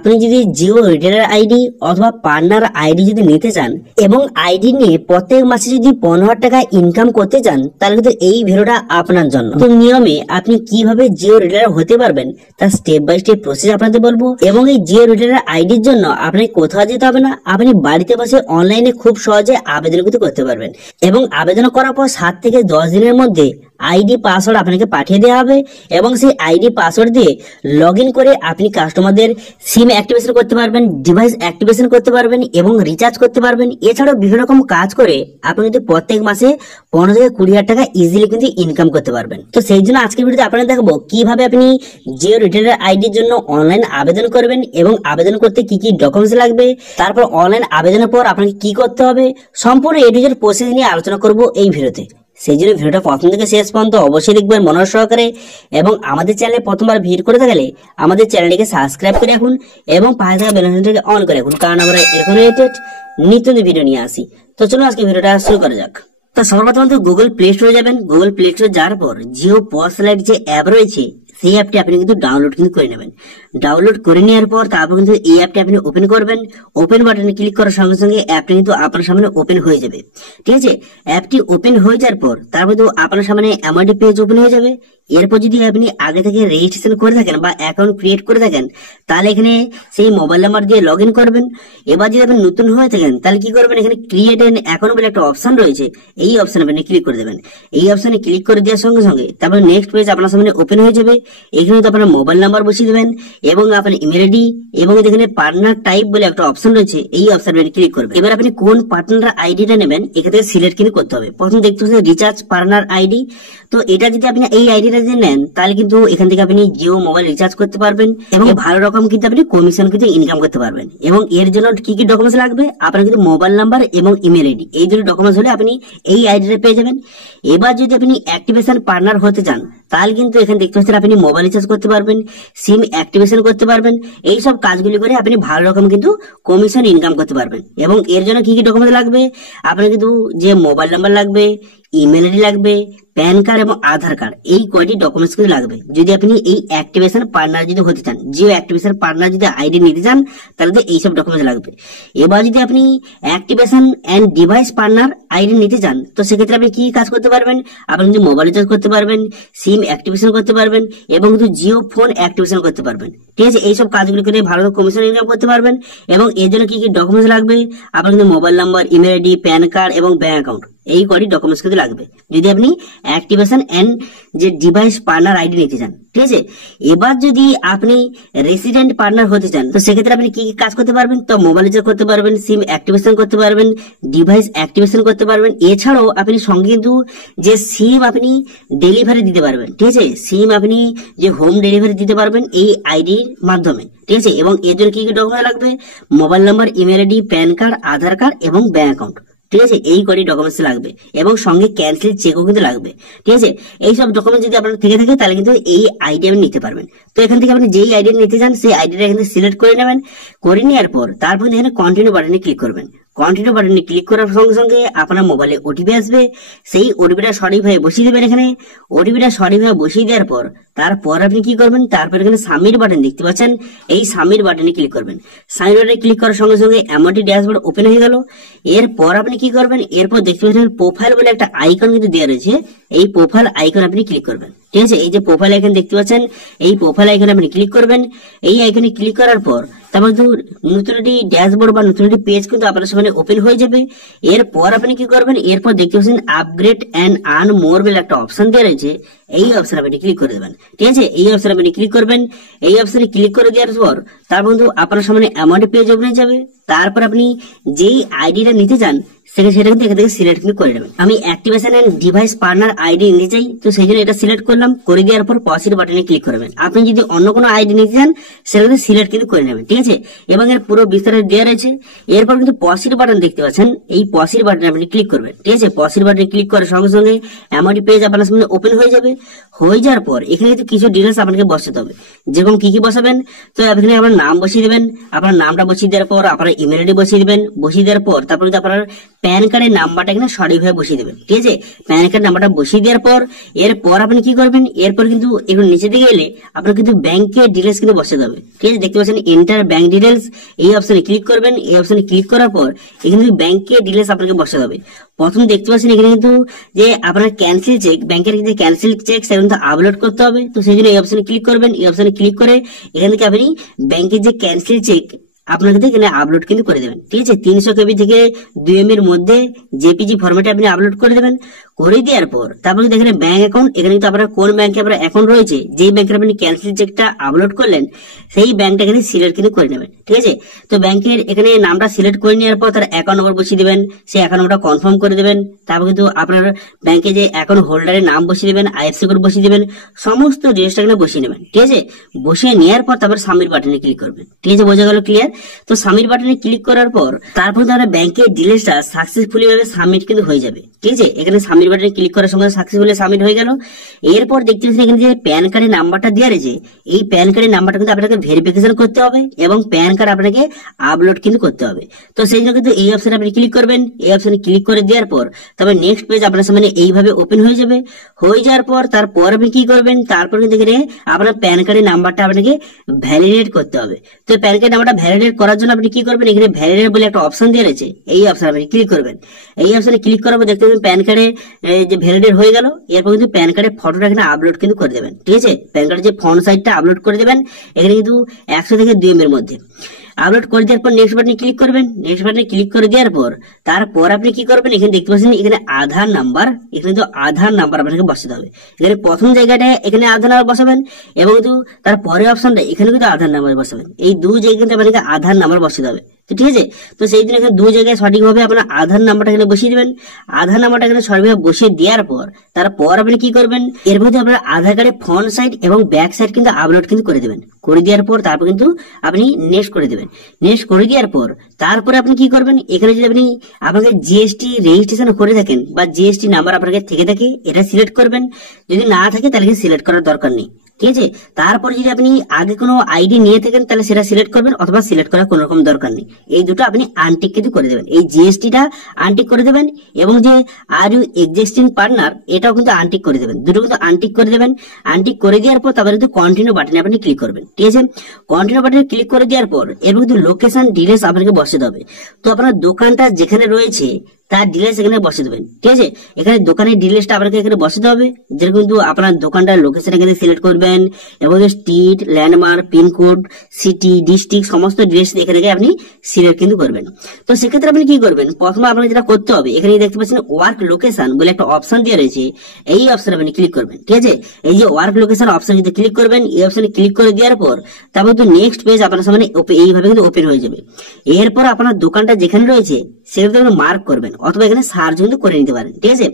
আপনি যদি Jio retailer ID অথবা পার্টনার আইডি যদি নিতে চান এবং আইডি নিয়ে প্রত্যেক মাসে যদি 15,000 টাকা ইনকাম করতে চান, তাহলে কিন্তু এই ভিডিওটা আপনার জন্য। তো নিয়মে আপনি কিভাবে জিও রিটেলার হতে পারবেন তার স্টেপ বাই স্টেপ প্রসেস আপনাদের বলবো। এবং এই জিও রিটেলার আইডির জন্য আপনি কোথাও যেতে হবে না, আপনি বাড়িতে বসে অনলাইনে খুব সহজে আবেদন করতে পারবেন। এবং আবেদন করার পর 7 থেকে 10 দিনের মধ্যে আইডি পাসওয়ার্ড আপনাকে পাঠিয়ে দেওয়া হবে এবং সেই আইডি পাসওয়ার্ড দিয়ে লগইন করে আপনি কাস্টমারদের সিম অ্যাক্টিভেশন করতে পারবেন, ডিভাইস অ্যাক্টিভেশন করতে পারবেন এবং রিচার্জ করতে পারবেন। এছাড়াও বিভিন্ন রকম কাজ করে আপনি কিন্তু প্রত্যেক মাসে 15 থেকে 20,000 টাকা ইজিলি কিন্তু ইনকাম করতে পারবেন। তো সেই জন্য আজকের ভিডিওতে আপনারা দেখাবো কিভাবে আপনি জিও রিটেলার আইডির জন্য অনলাইন আবেদন করবেন এবং আবেদন করতে কি কি ডকুমেন্টস লাগবে, তারপর অনলাইন আবেদনের পর আপনাকে কি করতে হবে, সম্পূর্ণ এ টু জেড প্রসেস নিয়ে আলোচনা করব এই ভিডিওতে। সেই জন্য ভিডিওটা প্রথম থেকে শেষ পর্যন্ত অবশ্যই দেখবেন মনোযোগ সহকারে। এবং আমাদের চ্যানেলে প্রথমবার ভিড় করে থাকলে আমাদের চ্যানেলটিকে সাবস্ক্রাইব করে রাখুন এবং পাশে থাকা বেল আইকনটিকে অন করে রাখুন, কারণ আমরা এরকম রিলেটেড নিত্য নতুন ভিডিও নিয়ে আসি। তো চলুন আজকে ভিডিওটা শুরু করা যাক। তো সর্বপ্রথম তো গুগল প্লে স্টোরে যাবেন। গুগল প্লে স্টোরে যাওয়ার পর জিও পজ লাইট যে অ্যাপ রয়েছে সেই অ্যাপটি আপনি কিন্তু ডাউনলোড করে নেবেন। ডাউনলোড করে নেওয়ার পর তারপর কিন্তু এই অ্যাপটি আপনি ওপেন করবেন। ওপেন বাটনে ক্লিক করার সঙ্গে সঙ্গে অ্যাপটি কিন্তু আপনার সামনে ওপেন হয়ে যাবে। ঠিক আছে, অ্যাপটি ওপেন হয়ে যাওয়ার পর তারপর তো আপনার সামনে এমন একটি পেজ ওপেন হয়ে যাবে। এরপর যদি আপনি আগে থেকে রেজিস্ট্রেশন করে থাকেন বা অ্যাকাউন্ট ক্রিয়েট করে থাকেন, তাহলে এখানে সেই মোবাইল নাম্বার দিয়ে লগ ইন করবেন। এবার যদি আপনি নতুন হয়ে থাকেন তাহলে কি করবেন, এখানে ক্রিয়েট অ্যান অ্যাকাউন্ট বলে একটা অপশন রয়েছে, এই অপশনে আপনি ক্লিক করে দেবেন। এই অপশনে ক্লিক করে দেওয়ার সঙ্গে সঙ্গে তারপর নেক্সট পেজ আপনার সামনে ওপেন হয়ে যাবে। এখানে তো আপনার মোবাইল নাম্বার বসিয়ে দেবেন এবং আপনার ইমেল আইডি এবং এখানে পার্টনার টাইপ বলে একটা অপশন রয়েছে, এই অপশনে ক্লিক করবেন। এবার আপনি কোন পার্টনার আইডিটা নেবেন এখান থেকে সিলেক্ট কিন্তু করতে হবে। প্রথম দেখতে পাচ্ছেন রিচার্জ পার্টনার আইডি। তো এটা যদি আপনি এই আইডিটা যদি নেন তাহলে কিন্তু এখান থেকে আপনি জিও মোবাইল রিচার্জ করতে পারবেন এবং ভালো রকম কিন্তু আপনি কমিশন কিন্তু ইনকাম করতে পারবেন। এবং এর জন্য কি কি ডকুমেন্টস লাগবে, আপনার কিন্তু মোবাইল নাম্বার এবং ইমেল আইডি, এই দুটো ডকুমেন্টস হলে আপনি এই আইডিটা পেয়ে যাবেন। এবার যদি আপনি অ্যাক্টিভেশন পার্টনার হতে চান তাহলে কিন্তু এখানে দেখতে পাচ্ছেন আপনি মোবাইল রিচার্জ করতে পারবেন, সিম অ্যাক্টিভেশন করতে পারবেন। এই সব কাজগুলি করে আপনি ভালো রকম কিন্তু কমিশন ইনকাম করতে পারবেন। এবং এর জন্য কি কি ডকুমেন্টস লাগবে, আপনার কিন্তু যে মোবাইল নাম্বার লাগবে, ইমেল আইডি লাগবে, প্যান কার্ড এবং আধার কার্ড, এই কয়টি ডকুমেন্টস কিন্তু লাগবে যদি আপনি এই অ্যাক্টিভেশন পার্টনার যদি হতে চান। জিও অ্যাক্টিভেশন পার্টনার যদি আইডি নিতে চান তাহলে তো এইসব ডকুমেন্টস লাগবে। এবার যদি আপনি activation and device partner ID নিতে চান তো সেক্ষেত্রে আপনি কি কাজ করতে পারবেন, আপনি কিন্তু মোবাইল রিচার্জ করতে পারবেন, সিম অ্যাক্টিভেশন করতে পারবেন এবং কিন্তু জিও ফোন অ্যাক্টিভেশন করতে পারবেন। ঠিক আছে, এইসব কাজগুলো করে ভালো কমিশন ইনকাম করতে পারবেন। এবং এর জন্য কি কি ডকুমেন্টস লাগবে, আপনার কিন্তু mobile number, email ID, PAN card এবং ব্যাংক অ্যাকাউন্ট, এই কয়টি ডকুমেন্টস কিন্তু লাগবে যদি আপনি অ্যাক্টিভেশন এন্ড যে ডিভাইস পার্টনার আইডি নিতে চান। ঠিক আছে, এবার যদি আপনি রেসিডেন্ট পার্টনার হতে চান তো সেক্ষেত্রে আপনি কি কি কাজ করতে পারবেন, তো মোবাইল রিচার্জ করতে পারবেন, সিম অ্যাক্টিভেশন করতে পারবেন, ডিভাইস অ্যাক্টিভেশন করতে পারবেন। এছাড়াও আপনি সঙ্গে কিন্তু যে সিম আপনি ডেলিভারি দিতে পারবেন। ঠিক আছে, সিম আপনি যে হোম ডেলিভারি দিতে পারবেন এই আইডির মাধ্যমে। ঠিক আছে, এবং এর জন্য কি কি ডকুমেন্ট লাগবে, mobile number, email ID, PAN card, Aadhaar card এবং ব্যাংক অ্যাকাউন্ট। ঠিক আছে, এই কটি ডকুমেন্টস লাগবে এবং সঙ্গে ক্যান্সেল চেকও কিন্তু লাগবে। ঠিক আছে, এই সব ডকুমেন্ট যদি আপনার থেকে থাকে তাহলে কিন্তু এই আইডি আপনি নিতে পারবেন। তো এখান থেকে আপনি যেই আইডি নিতে চান সেই আইডিটা এখানে সিলেক্ট করে নেবেন। করে নেওয়ার পর তারপর এখানে কন্টিনিউ বাটনে ক্লিক করবেন। কন্টিনিউ বাটনে ক্লিক করার সঙ্গে সঙ্গে আপনার মোবাইলে ওটিপি আসবে, সেই ওটিপিটা সঠিকভাবে বসিয়ে দেবেন। এখানে ওটিপিটা সঠিকভাবে বসিয়ে দেওয়ার পর তারপর আপনি কি করবেন, তারপর এখানে সাবমিট বাটন দেখতে পাচ্ছেন, এই সাবমিট বাটনে ক্লিক করবেন। সাবমিট বাটনে ক্লিক করার সঙ্গে সঙ্গে এমনটি ড্যাশবোর্ড ওপেন হয়ে গেল। এরপর আপনি কি করবেন, এরপর দেখতে পাচ্ছেন প্রোফাইল বলে একটা আইকন কিন্তু দেওয়া রয়েছে, এই প্রোফাইল আইকন আপনি ক্লিক করবেন। ঠিক আছে, এই যে প্রোফাইল আইকন দেখতে পাচ্ছেন, এই প্রোফাইল আইকনে আপনি ক্লিক করবেন। এই আইকনে ক্লিক করার পর তারপর নতুন একটি ড্যাশবোর্ড বা নতুন একটি পেজ কিন্তু আপনার সামনে ওপেন হয়ে যাবে। এরপর আপনি কি করবেন, এরপর দেখতে পাচ্ছেন আপগ্রেড এন্ড আর্ন মোর বলে একটা অপশন দেওয়া রয়েছে, এই অপশন আপনি ক্লিক করে দেবেন। ঠিক আছে, এই অপশন আপনি ক্লিক করবেন। এই অপশনে ক্লিক করে দেওয়ার পর তার বন্ধু আপনার সামনে অ্যামাউন্ট পেজ ওপেন হয়ে যাবে। তারপর আপনি যেই আইডিটা নিতে চান সেটা কিন্তু এখান থেকে সিলেক্ট করে নেবেন। আমি activation and device partner ID নিতে চাই, তো সেই জন্য এটা সিলেক্ট করলাম। করে দেওয়ার পর প্রসিড বাটনে ক্লিক করবেন। আপনি যদি অন্য কোনো আইডি নিতে চান সেটা কিন্তু সিলেক্ট কিন্তু করে নেবেন। ঠিক আছে, এবং এর পুরো বিস্তারিত দেওয়া রয়েছে। এরপর কিন্তু প্রসিড বাটন দেখতে পাচ্ছেন, এই প্রসিড বাটনে আপনি ক্লিক করবেন। ঠিক আছে, প্রসিড বাটনে ক্লিক করার সঙ্গে সঙ্গে এমনটি পেজ আপনার সামনে ওপেন হয়ে যাবে। হয়ে যাওয়ার পর এখানে কিন্তু কিছু ডিটেলস আপনাকে বসাতে হবে, যেরকম কি কি বসাবেন। তো এখানে আপনার নাম বসিয়ে দেবেন, আপনার নামটা বসিয়ে দেওয়ার পর আপনার ইমেল আইডি বসিয়ে দেবেন। বসিয়ে দেওয়ার পর তারপর আপনার প্যান কার্ডের নাম্বারটা এখানে সঠিকভাবে বসিয়ে দেবেন। ঠিক আছে, প্যান কার্ড নাম্বারটা বসিয়ে দেওয়ার পর এরপর আপনি কি করবেন, এরপর কিন্তু একটু নিচে দিকে গেলে আপনার কিন্তু ব্যাংকের ডিটেলস কিন্তু বসাতে হবে। ঠিক আছে, দেখতে পাচ্ছেন এন্টার ব্যাংক ডিটেলস, এই অপশনে ক্লিক করবেন। এই অপশনে ক্লিক করার পর এখানে ব্যাংকের ডিটেলস আপনাকে বসাতে হবে। প্রথম দেখতে পাচ্ছেন এখানে কিন্তু যে আপনার ক্যান্সেল চেক, ব্যাংকের যে ক্যান্সেল চেক সেটা কিন্তু আপলোড করতে হবে। তো সেই জন্য এই অপশনে ক্লিক করবেন। এই অপশনে ক্লিক করে এখান থেকে আপনি ব্যাংকের যে ক্যান্সেল চেক আপনাকে এখানে আপলোড কিন্তু করে দেবেন। ঠিক আছে, 300 KB থেকে 2 MB এর মধ্যে জেপিজি ফরম্যাটে আপনি আপলোড করে দেবেন। করে দেওয়ার পর তারপর কিন্তু এখানে ব্যাংক অ্যাকাউন্ট, এখানে কিন্তু আপনার কোন ব্যাংকে আপনার অ্যাকাউন্ট রয়েছে, যেই ব্যাংকের আপনি ক্যান্সেল চেকটা আপলোড করলেন সেই ব্যাংকটা এখানে সিলেক্ট কিন্তু করে নেবেন। ঠিক আছে, তো ব্যাংকের এখানে নামটা সিলেক্ট করে নেওয়ার পর তার অ্যাকাউন্ট নম্বর বসিয়ে দেবেন, সেই অ্যাকাউন্ট নম্বরটা কনফার্ম করে দেবেন। তারপর কিন্তু আপনার ব্যাংকে যে অ্যাকাউন্ট হোল্ডারের নাম বসিয়ে দেবেন, আইএফএসসি কোড বসিয়ে দেবেন, সমস্ত ডিটেইলসটা এখানে বসিয়ে নেবেন। ঠিক আছে, বসিয়ে নেওয়ার পর তারপর সাবমিট বাটনে ক্লিক করবেন। ঠিক আছে, বোঝা গেল? ক্লিয়ার? তো সাবমিট বাটনে ক্লিক করার পর তারপর আপনার ব্যাংকের ডিটেইলসটা সাকসেসফুলি ভাবে সাবমিট কিন্তু হয়ে যাবে। ঠিক আছে, এখানে সাবমিট বাটনে ক্লিক করার সঙ্গে সাকসেসফুলি সাবমিট হয়ে গেল। এরপর দেখতে পাচ্ছেন এখানে যে প্যান কার্ডের নাম্বারটা দেওয়া রয়েছে, এই প্যান কার্ডের নাম্বারটা কিন্তু আপনাকে ভেরিফিকেশন করতে হবে এবং প্যান কার্ড আপনাকে আপলোড কিন্তু করতে হবে। তো সেই জন্য কিন্তু এই অপশনে আপনি ক্লিক করবেন। এই অপশনে ক্লিক করে দেওয়ার পর তারপর নেক্সট পেজ আপনার সামনে এইভাবে ওপেন হয়ে যাবে। হয়ে যাওয়ার পর তারপর আপনি কি করবেন, তারপর কিন্তু এখানে আপনার প্যান কার্ডের নাম্বারটা আপনাকে ভ্যালিডেট করতে হবে। তো প্যান কার্ড নাম্বারটা ভ্যালিডেট করার জন্য আপনি কি করবেন, এখানে ভ্যালিডেট বলে একটা অপশন দেওয়া রয়েছে, এই অপশনে আপনি ক্লিক করবেন। এই অপশনে ক্লিক করার পর দেখতে পাবেন প্যান কার্ডে যে ভ্যালিডেট হয়ে গেল। এরপর কিন্তু প্যান কার্ডের ফটোটা এখানে আপলোড কিন্তু করে দেবেন। ঠিক আছে, প্যান কার্ডের যে ফ্রন্ট সাইডটা আপলোড করে দেবেন, এখানে কিন্তু 100 থেকে 2 MB এর মধ্যে আপলোড করে দেওয়ার পর নেক্সট বাটনে ক্লিক করবেন। নেক্সট বাটনে ক্লিক করে দেওয়ার পর তারপর আপনি কি করবেন, এখানে দেখতে পাচ্ছেন এখানে আধার নাম্বার, এখানে তো আধার নাম্বার আপনাকে বসাতে হবে। এখানে প্রথম জায়গাটায় এখানে আধার নাম্বার বসাবেন এবং কিন্তু তার পরের অপশনটা এখানে কিন্তু আধার নাম্বার বসাবেন। এই দুই জায়গায় কিন্তু আপনাকে আধার নাম্বার বসাতে হবে। ঠিক আছে, তো সেই দিন এখানে দুই জায়গায় সঠিকভাবে আপনার আধার নাম্বারটা এখানে বসিয়ে দিবেন। আধার নাম্বারটা এখানে সঠিকভাবে বসিয়ে দেওয়ার পর তারপর আপনি কি করবেন, এর মধ্যে আপনার আধার কার্ডের ফ্রন্ট সাইড এবং ব্যাক সাইড কিন্তু আপলোড কিন্তু করে দেবেন। করে দেওয়ার পর তারপর কিন্তু আপনি নেক্সট করে দেবেন। নেক্সট করে দেওয়ার পর তারপরে আপনি কি করবেন, এখানে যদি আপনি আপনাকে জিএসটি রেজিস্ট্রেশন করে থাকেন বা জিএসটি নাম্বার আপনাকে থেকে থাকে, এটা সিলেক্ট করবেন। যদি না থাকে তাহলে সিলেক্ট করার দরকার নেই। ঠিক আছে, তারপরে যদি আপনি আগে কোনো আইডি নিয়ে থাকেন তাহলে সেটা সিলেক্ট করবেন, অথবা সিলেক্ট করার কোনো রকম দরকার নেই। এই দুটো আপনি আনটিক কিন্তু করে দেবেন। এই জিএসটিটা আনটিক করে দেবেন এবং যে আর ইউ এক্সিস্টিং পার্টনার এটাও কিন্তু আনটিক করে দেবেন। দুটো কিন্তু আনটিক করে দেবেন। আনটিক করে দেওয়ার পর তারপরে কিন্তু কন্টিনিউ বাটনে আপনি ক্লিক করবেন। ঠিক আছে, কন্টিনিউ বাটনে ক্লিক করে দেওয়ার পর এরপর কিন্তু লোকেশন ডিটেইলস আপনাকে বসাতে হবে। তো আপনার দোকানটা যেখানে রয়েছে তার ডিটেইলস এখানে বসে দেবেন। ঠিক আছে, এখানে দোকানের ডিটেইলসটা আপনাকে এখানে বসাতে হবে। যেরকম কিন্তু আপনার দোকানটার লোকেশন এখানে সিলেক্ট করবেন এবং street, landmark, pincode, city, district সমস্ত ডিটেইলস এখানে আপনি সিলেক্ট কিন্তু করবেন। তো সেক্ষেত্রে আপনি কি করবেন, প্রথমে আপনাকে যেটা করতে হবে, এখানে দেখতে পাচ্ছেন ওয়ার্ক লোকেশন বলে একটা অপশন দেওয়া রয়েছে, এই অপশনে আপনি ক্লিক করবেন। ঠিক আছে, এই যে ওয়ার্ক লোকেশন অপশন যদি ক্লিক করবেন, এই অপশনে ক্লিক করে দেওয়ার পর তারপর তো নেক্সট পেজ আপনার সামনে এইভাবে কিন্তু ওপেন হয়ে যাবে। এরপর আপনার দোকানটা যেখানে রয়েছে সেটা মার্ক করবেন, অথবা এখানে সার্চ কিন্তু করে নিতে পারেন। ঠিক আছে,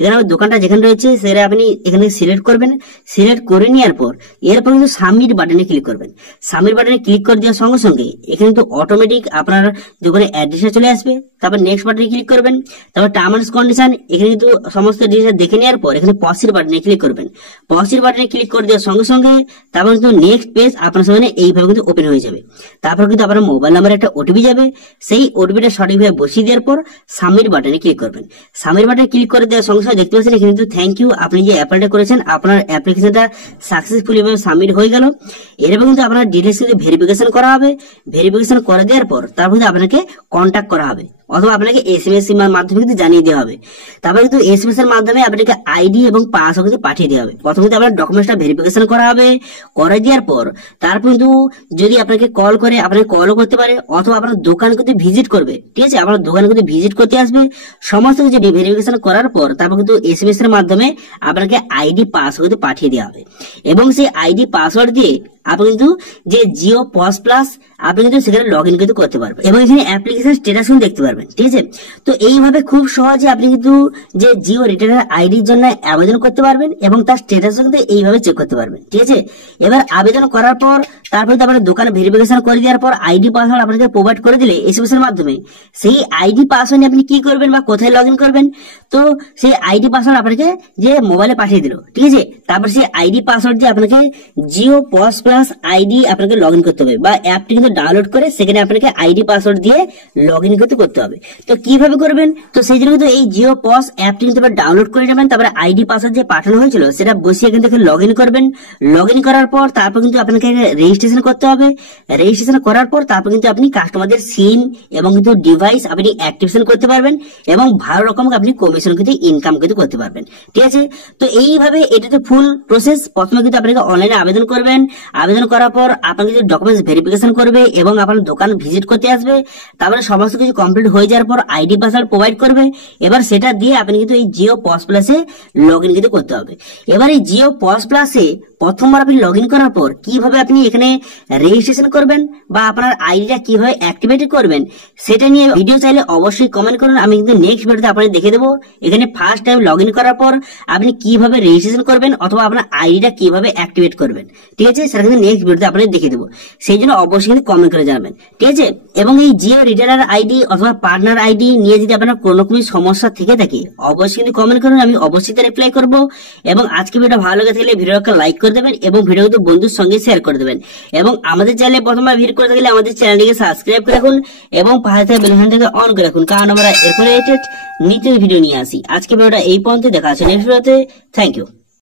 এখানে দোকানটা যেখানে রয়েছে সেটা আপনি এখানে সিলেক্ট করবেন। সিলেক্ট করে নেওয়ার পর এরপর কিন্তু সাবমিট বাটনে ক্লিক করবেন। সাবমিট বাটনে ক্লিক করে দেওয়ার সঙ্গে সঙ্গে এখানে কিন্তু অটোমেটিক আপনার দোকানের অ্যাড্রেসটা চলে আসবে। তারপর নেক্সট বাটনে ক্লিক করবেন। তারপর টার্ম এন্ড কন্ডিশন এখানে কিন্তু সমস্ত ডিটেইলস দেখে নেওয়ার পর এখানে পসির বাটনে ক্লিক করবেন। পসির বাটনে ক্লিক করে দেওয়ার সঙ্গে সঙ্গে তারপর কিন্তু নেক্সট পেজ আপনার সামনে এইভাবে কিন্তু ওপেন হয়ে যাবে। তারপর কিন্তু আপনার মোবাইল নাম্বারে একটা ওটিপি যাবে, সেই ওটিপিটা সঠিকভাবে বসিয়ে দেওয়ার পর সাবমিট বাটনে ক্লিক করবেন। সাবমিট বাটনে ক্লিক করে দেওয়ার সঙ্গে সঙ্গে দেখতে পাচ্ছেন এখানে কিন্তু থ্যাংক ইউ, আপনি যে অ্যাপ্লাইটা করেছেন আপনার অ্যাপ্লিকেশনটা সাকসেসফুলি ভাবে সাবমিট হয়ে গেল। এরপর কিন্তু আপনার ডিটেইলস কিন্তু ভেরিফিকেশন করা হবে। ভেরিফিকেশন করে দেওয়ার পর তারপর কিন্তু আপনাকে কন্ট্যাক্ট করা হবে, অথবা আপনাকে এসএমএস এর মাধ্যমে কিন্তু জানিয়ে দেওয়া হবে। তারপর কিন্তু এসএমএস এর মাধ্যমে আপনাকে আইডি এবং পাসওয়ার্ড কিন্তু পাঠিয়ে দেওয়া হবে। প্রথমে কিন্তু আপনার ডকুমেন্টসটা ভেরিফিকেশন করা হবে। করে দেওয়ার পর তারপর কিন্তু যদি আপনাকে কল করে আপনাকে কলও করতে পারে, অথবা আপনার দোকান কিন্তু ভিজিট করবে। ঠিক আছে, আপনার দোকানে কিন্তু ভিজিট করতে আসবে। সমস্ত কিছু ভেরিফিকেশন করার পর তারপর কিন্তু এসএমএস এর মাধ্যমে আপনাকে আইডি পাসওয়ার্ড পাঠিয়ে দেওয়া হবে এবং সেই আইডি পাসওয়ার্ড দিয়ে আপনি কিন্তু যে জিও পজ প্লাস আপনি কিন্তু সেখানে লগ ইন কিন্তু করতে পারবেন এবং এখানে অ্যাপ্লিকেশন স্ট্যাটাস কিন্তু দেখতে পারবেন। ঠিক আছে, তো এইভাবে খুব সহজে আপনি কিন্তু যে জিও রিটেলার আইডির জন্য আবেদন করতে পারবেন এবং তার স্ট্যাটাস কিন্তু এইভাবে চেক করতে পারবেন। ঠিক আছে, এবার আবেদন করার পর তারপরে তো আপনার দোকানে ভেরিফিকেশন করে দেওয়ার পর আইডি পাসওয়ার্ড আপনাকে প্রোভাইড করে দিলে এসএমএস এর মাধ্যমে সেই আইডি পাসওয়ার্ড আপনি কি করবেন বা কোথায় লগ ইন করবেন, তো সেই আইডি পাসওয়ার্ড আপনাকে যে মোবাইলে পাঠিয়ে দিল। ঠিক আছে, তারপর সেই আইডি পাসওয়ার্ড দিয়ে আপনাকে জিও পজ প্লাস আইডি আপনাকে লগ ইন করতে হবে, বা অ্যাপটি কিন্তু ডাউনলোড করে সেখানে আপনাকে আইডি পাসওয়ার্ড দিয়ে লগ ইন করতে হবে। তো কিভাবে করবেন, তো সেই জন্য কিন্তু এই জিও পস অ্যাপটি কিন্তু ডাউনলোড করে নেবেন, তারপরে আইডি পাসওয়ার্ড যে পাঠানো হয়েছিল সেটা বসিয়ে কিন্তু লগ ইন করবেন। লগ ইন করার পর তারপর কিন্তু আপনাকে রেজিস্ট্রেশন করতে হবে। রেজিস্ট্রেশন করার পর তারপর কিন্তু আপনি কাস্টমারদের সিম এবং কিন্তু ডিভাইস আপনি অ্যাক্টিভেশন করতে পারবেন এবং ভালো রকম আপনি কমিশন কিন্তু ইনকাম কিন্তু করতে পারবেন। ঠিক আছে, তো এইভাবে এটা তো ফুল প্রসেস। প্রথমে কিন্তু আপনাকে অনলাইনে আবেদন করবেন, আবেদন করার পর আপনাকে কিছু ডকুমেন্টস ভেরিফিকেশন করবে এবং আপনার দোকান ভিজিট করতে আসবে। তারপরে সমস্ত কিছু কমপ্লিট হয়ে যাওয়ার পর আইডি পাসওয়ার্ড প্রোভাইড করবে। এবার সেটা দিয়ে আপনি কিন্তু এই জিও পস প্লাসে লগ ইন কিন্তু করতে হবে। এবার এই জিও পস প্লাসে প্রথমবার আপনি লগ ইন করার পর কিভাবে আপনি এখানে রেজিস্ট্রেশন করবেন বা আপনার আইডিটা কিভাবে অ্যাক্টিভেট করবেন সেটা নিয়ে ভিডিও চাইলে অবশ্যই কমেন্ট করুন, আমি কিন্তু নেক্সট ভিডিওতে আপনাদের দেখে দেবো। এখানে ফার্স্ট টাইম লগ ইন করার পর আপনি কিভাবে রেজিস্ট্রেশন করবেন অথবা আপনার আইডিটা কিভাবে অ্যাক্টিভেট করবেন, ঠিক আছে, সেটা কিন্তু নেক্সট ভিডিওতে আপনাদের দেখে দেবো। সেই জন্য অবশ্যই কিন্তু কমেন্ট করে জানাবেন, ঠিক আছে। এবং এই জিও রিটেলার আইডি অথবা পার্টনার আইডি নিয়ে যদি আপনার কোনো রকমের সমস্যা থেকে থাকে অবশ্যই কিন্তু কমেন্ট করুন, আমি অবশ্যই তা রিপ্লাই করবো। এবং আজকে ভিডিও ভালো লেগে থাকলে ভিডিওকে লাইক করে দেবেন এবং ভিডিও কিন্তু বন্ধুর সঙ্গে শেয়ার করে দেবেন। এবং আমাদের চ্যানেলে প্রথমবার ভিজিট করতে গেলে আমাদের চ্যানেলটিকে সাবস্ক্রাইব করে রাখুন এবং পাশে থাকা বেল আইকনটাকে অন করে রাখুন, কারণ আমরা এরপরে নিত্য ভিডিও নিয়ে আসি। আজকে ভিডিওটা এই পর্যন্ত, দেখা আছে নেক্সট ভিডিওতে। Thank you.